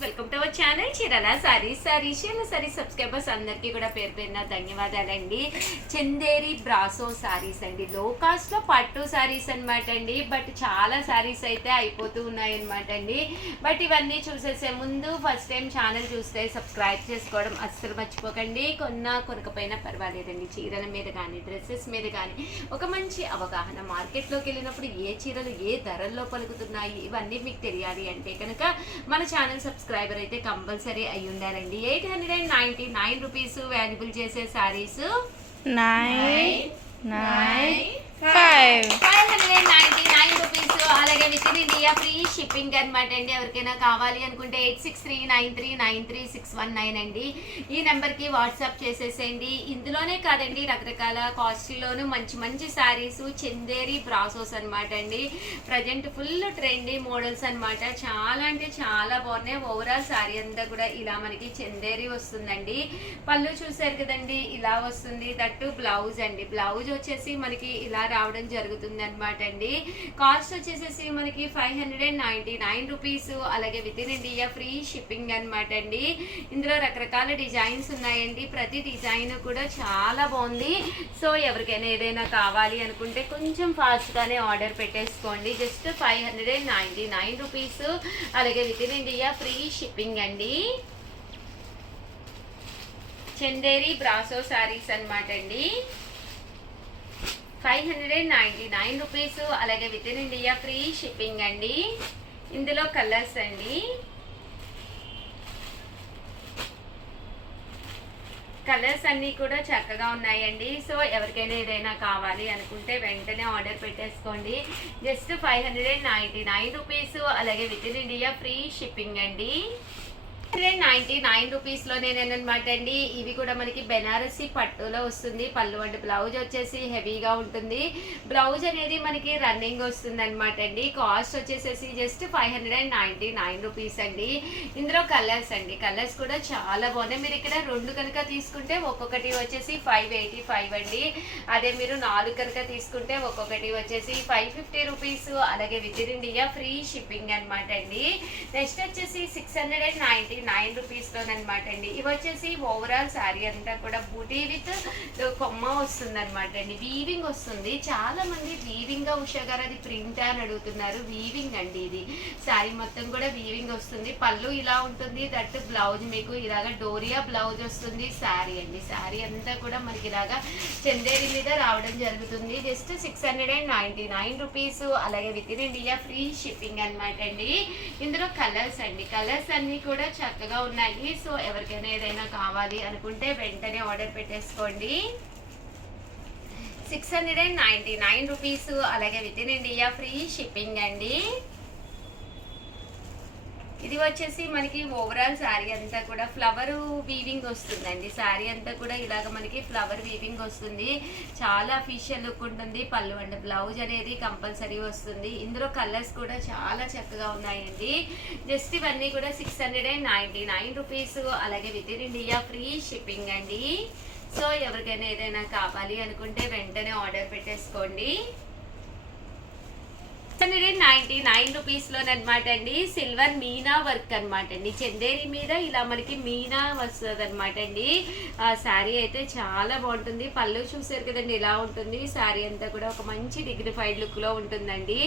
Welcome to our channel చీరల saris subscribers అందరికీ కూడా పేరు పేరున ధన్యవాదాలండి. చందేరి బ్రాసో సారీస్ అండి, లో కాస్ట్ లో పట్టు సారీస్ అనమాట అండి. బట్ చాలా సారీస్ అయితే అయిపోతూ ఉన్నాయి అనమాట అండి. బట్ ఇవన్నీ చూసేసే ముందు ఫస్ట్ టైం ఛానల్ చూస్తే సబ్స్క్రైబ్ చేసుకోవడం అస్సలు మర్చిపోకండి. కొనకపోయినా పర్వాలేదండి, చీరల మీద కానీ డ్రెస్సెస్ మీద కానీ ఒక మంచి అవగాహన, మార్కెట్లోకి వెళ్ళినప్పుడు ఏ చీరలు ఏ ధరల్లో పలుకుతున్నాయి ఇవన్నీ మీకు తెలియాలి అంటే కనుక మన ఛానల్ సబ్స్క్రైబర్ అయితే కంపల్సరీ అయి ఉండాలండి. 899 రూపీస్ వాల్యుబుల్ చేసే సారీస్ 599 రూపీస్. అలాగే within India free shipping అనమాట అండి. ఎవరికైనా కావాలి అనుకుంటే 8639361619 అండి. ఈ నెంబర్కి వాట్సాప్ చేసేసేయండి. ఇందులోనే కాదండి, రకరకాల కాస్ట్లోను మంచి మంచి శారీస్ చందేరి బ్రాసోస్ అనమాట అండి. ప్రజెంట్ ఫుల్ ట్రెండీ మోడల్స్ అనమాట. చాలా అంటే చాలా బాగున్నాయి. ఓవరాల్ శారీ అంతా కూడా ఇలా మనకి చందేరి వస్తుందండి. పళ్ళు చూసారు కదండి, ఇలా వస్తుంది. దట్టు బ్లౌజ్ అండి. బ్లౌజ్ వచ్చేసి మనకి ఇలా రావడం జరుగుతుంది అనమాట అండి. కాస్ట్ వచ్చేసేసి మనకి 599 రూపీస్. అలాగే within India free shipping అనమాట అండి. ఇందులో రకరకాల డిజైన్స్ ఉన్నాయండి. ప్రతి డిజైన్ కూడా చాలా బాగుంది. సో ఎవరికైనా ఏదైనా కావాలి అనుకుంటే కొంచెం ఫాస్ట్గానే ఆర్డర్ పెట్టేసుకోండి. Just 599 rupees. అలాగే within India free shipping అండి. చందేరి బ్రాసో శారీస్ అనమాట అండి. 599 రూపీస్. అలాగే within India free shipping అండి. ఇందులో కలర్స్ అండి. కలర్స్ అన్నీ కూడా చక్కగా ఉన్నాయండి. సో ఎవరికైనా ఏదైనా కావాలి అనుకుంటే వెంటనే ఆర్డర్ పెట్టేసుకోండి. Just 599 rupees. అలాగే within India free shipping అండి. 99 రూపీస్ లోనేనమాట అండి. ఇవి కూడా మనకి బెనారసి పట్టులో వస్తుంది. పళ్ళు అండ్ బ్లౌజ్ వచ్చేసి హెవీగా ఉంటుంది. బ్లౌజ్ అనేది మనకి రన్నింగ్ వస్తుంది అనమాట అండి. కాస్ట్ వచ్చేసేసి జస్ట్ 599 రూపీస్ అండి. ఇందులో కలర్స్ అండి. కలర్స్ కూడా చాలా బాగున్నాయి. మీరు ఇక్కడ 2 కనుక తీసుకుంటే ఒక్కొక్కటి వచ్చేసి 585 అండి. అదే మీరు 4 కనుక తీసుకుంటే ఒక్కొక్కటి వచ్చేసి 550 రూపీస్. అలాగే within India free shipping అనమాట అండి. నెక్స్ట్ వచ్చేసి 699 రూపీస్ లోనమాట అండి. ఇవి వచ్చేసి ఓవరాల్ శారీ అంతా కూడా బూటీ విత్ కొమ్మ వస్తుంది అనమాట అండి. వీవింగ్ వస్తుంది. చాలా మంది వీవింగ్ గా ఉషా గారు అది ప్రింట్ అని అడుగుతున్నారు. వీవింగ్ అండి. ఇది శారీ మొత్తం కూడా వీవింగ్ వస్తుంది. పళ్ళు ఇలా ఉంటుంది. దట్ బ్లౌజ్ మీకు ఇలాగా డోరియా బ్లౌజ్ వస్తుంది. శారీ అండి. శారీ అంతా కూడా మనకి ఇలాగా చందేరి మీద రావడం జరుగుతుంది. Just 699 rupees. అలాగే within India free shipping అనమాట అండి. ఇందులో కలర్స్ అండి. కలర్స్ అన్ని కూడా చక్కగా ఉన్నాయి. సో ఎవరికైనా ఏదైనా కావాలి అనుకుంటే వెంటనే ఆర్డర్ పెట్టేసుకోండి. 699 రూపీస్. అలాగే within India free shipping అండి. ఇది వచ్చేసి మనకి ఓవరాల్ శారీ అంతా కూడా ఫ్లవర్ వీవింగ్ వస్తుందండి. శారీ అంతా కూడా ఇలాగ మనకి ఫ్లవర్ వీవింగ్ వస్తుంది. చాలా అఫీషియల్ లుక్ ఉంటుంది. పళ్ళు అండ్ బ్లౌజ్ అనేది కంపల్సరీ వస్తుంది. ఇందులో కలర్స్ కూడా చాలా చక్కగా ఉన్నాయండి. జస్ట్ ఇవన్నీ కూడా 699 రూపీస్. అలాగే within India free shipping అండి. సో ఎవరికైనా ఏదైనా కావాలి అనుకుంటే వెంటనే ఆర్డర్ పెట్టేసుకోండి. 699 రూపీస్ లోనమాట అండి. సిల్వర్ మీనా వర్క్ అనమాట అండి. చందేరి మీద ఇలా మనకి మీనా వస్తుంది అనమాట అండి. శారీ అయితే చాలా బాగుంటుంది. పళ్ళు చూసారు కదండి, ఇలా ఉంటుంది. శారీ అంతా కూడా ఒక మంచి డిగ్నిఫైడ్ లుక్ లో ఉంటుందండి.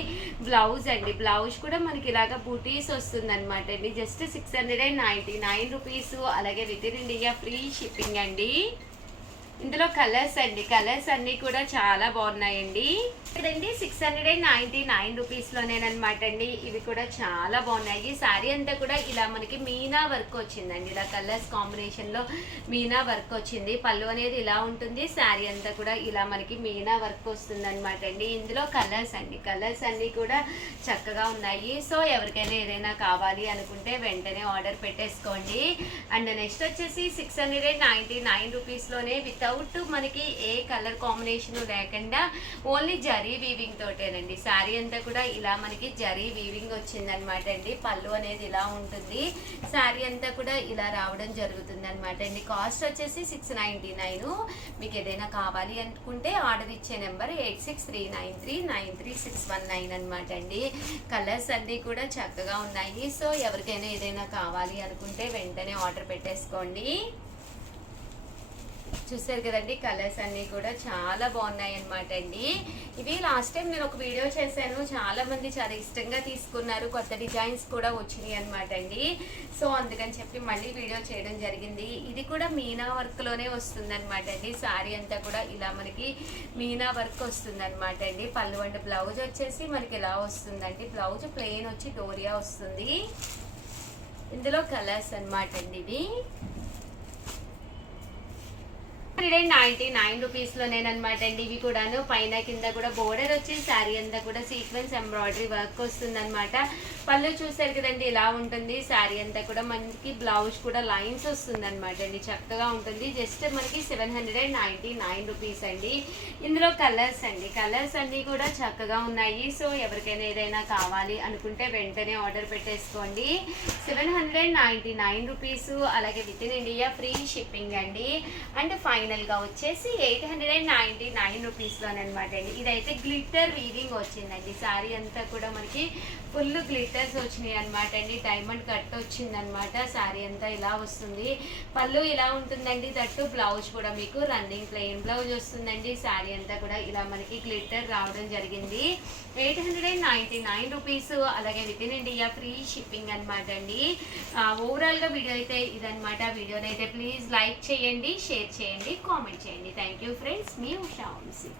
బ్లౌజ్ అండి. బ్లౌజ్ కూడా మనకి ఇలాగా బూటీస్ వస్తుంది అనమాట అండి. Just 699 rupees. అలాగే within India free shipping అండి. ఇందులో కలర్స్ అండి. కలర్స్ అన్ని కూడా చాలా బాగున్నాయండి. ఇదండి 699 రూపీస్ లోనేనమాట అండి. ఇవి కూడా చాలా బాగున్నాయి. శారీ అంతా కూడా ఇలా మనకి మీనా వర్క్ వచ్చిందండి. ఇలా కలర్స్ కాంబినేషన్ లో మీనా వర్క్ వచ్చింది. పళ్ళు అనేది ఇలా ఉంటుంది. శారీ అంతా కూడా ఇలా మనకి మీనా వర్క్ వస్తుంది అనమాట అండి. ఇందులో కలర్స్ అండి. కలర్స్ అన్ని కూడా చక్కగా ఉన్నాయి. సో ఎవరికైనా ఏదైనా కావాలి అనుకుంటే వెంటనే ఆర్డర్ పెట్టేసుకోండి. అండ్ నెక్స్ట్ వచ్చేసి 699 రూపీస్ లోనే విత్ వితౌట్ మనకి ఏ కలర్ కాంబినేషన్ లేకుండా ఓన్లీ జరీ వీవింగ్ తోటేనండి. శారీ అంతా కూడా ఇలా మనకి జరీ వీవింగ్ వచ్చిందనమాట అండి. పళ్ళు అనేది ఇలా ఉంటుంది, శారీ అంతా కూడా ఇలా రావడం జరుగుతుంది అనమాట అండి. కాస్ట్ వచ్చేసి 699. మీకు ఏదైనా కావాలి అనుకుంటే ఆర్డర్ ఇచ్చే నెంబర్ 8639393619 అనమాట అండి. కలర్స్ అన్నీ కూడా చక్కగా ఉన్నాయి. సో ఎవరికైనా ఏదైనా కావాలి అనుకుంటే వెంటనే ఆర్డర్ పెట్టేసుకోండి. చూసారు కదండి, కలర్స్ అన్నీ కూడా చాలా బాగున్నాయి అనమాట అండి. ఇవి లాస్ట్ టైం నేను ఒక వీడియో చేశాను, చాలా మంది చాలా ఇష్టంగా తీసుకున్నారు, కొత్త డిజైన్స్ కూడా వచ్చినాయి అనమాట అండి. సో అందుకని చెప్పి మళ్ళీ వీడియో చేయడం జరిగింది. ఇది కూడా మీనా వర్క్ లోనే వస్తుంది అనమాట అండి. శారీ అంతా కూడా ఇలా మనకి మీనా వర్క్ వస్తుంది అనమాట అండి. పళ్ళు అండ్ బ్లౌజ్ వచ్చేసి మనకి ఇలా వస్తుందండి. బ్లౌజ్ ప్లెయిన్ వచ్చి డోరియా వస్తుంది. ఇందులో కలర్స్ అనమాట అండి. ఇవి 199 రూపీస్లోనేనమాట అండి. ఇవి కూడాను పైన కింద కూడా బోర్డర్ వచ్చి శారీ అంతా కూడా సీక్వెన్స్ ఎంబ్రాయిడరీ వర్క్ వస్తుంది అనమాట. పళ్ళు చూసారు కదండి, ఇలా ఉంటుంది. శారీ అంతా కూడా మనకి బ్లౌజ్ కూడా లైన్స్ వస్తుంది అనమాట అండి. చక్కగా ఉంటుంది. జస్ట్ మనకి 799 రూపీస్ అండి. ఇందులో కలర్స్ అండి, కలర్స్ అన్నీ కూడా చక్కగా ఉన్నాయి. సో ఎవరికైనా ఏదైనా కావాలి అనుకుంటే వెంటనే ఆర్డర్ పెట్టేసుకోండి. 799 రూపీస్, అలాగే within India free shipping అండి. అండ్ ఫైనల్గా వచ్చేసి 899 రూపీస్లోనమాట అండి. ఇదైతే గ్లిట్టర్ వీవింగ్ వచ్చిందండి. శారీ అంతా కూడా మనకి ఫుల్ గ్లిటర్స్ వచ్చినాయి అనమాట అండి. డైమండ్ కట్ వచ్చిందనమాట. శారీ అంతా ఇలా వస్తుంది. పళ్ళు ఇలా ఉంటుందండి. దట్టు బ్లౌజ్ కూడా మీకు రన్నింగ్ ప్లెయిన్ బ్లౌజ్ వస్తుందండి. శారీ అంతా కూడా ఇలా మనకి గ్లిట్టర్ రావడం జరిగింది. 899 రూపీస్, అలాగే within India free shipping అనమాట అండి. ఓవరాల్గా వీడియో అయితే ఇదనమాట. వీడియోని అయితే ప్లీజ్ లైక్ చేయండి, షేర్ చేయండి, కామెంట్ చేయండి. థ్యాంక్ యూ ఫ్రెండ్స్, మీ ఉషా వంశీ.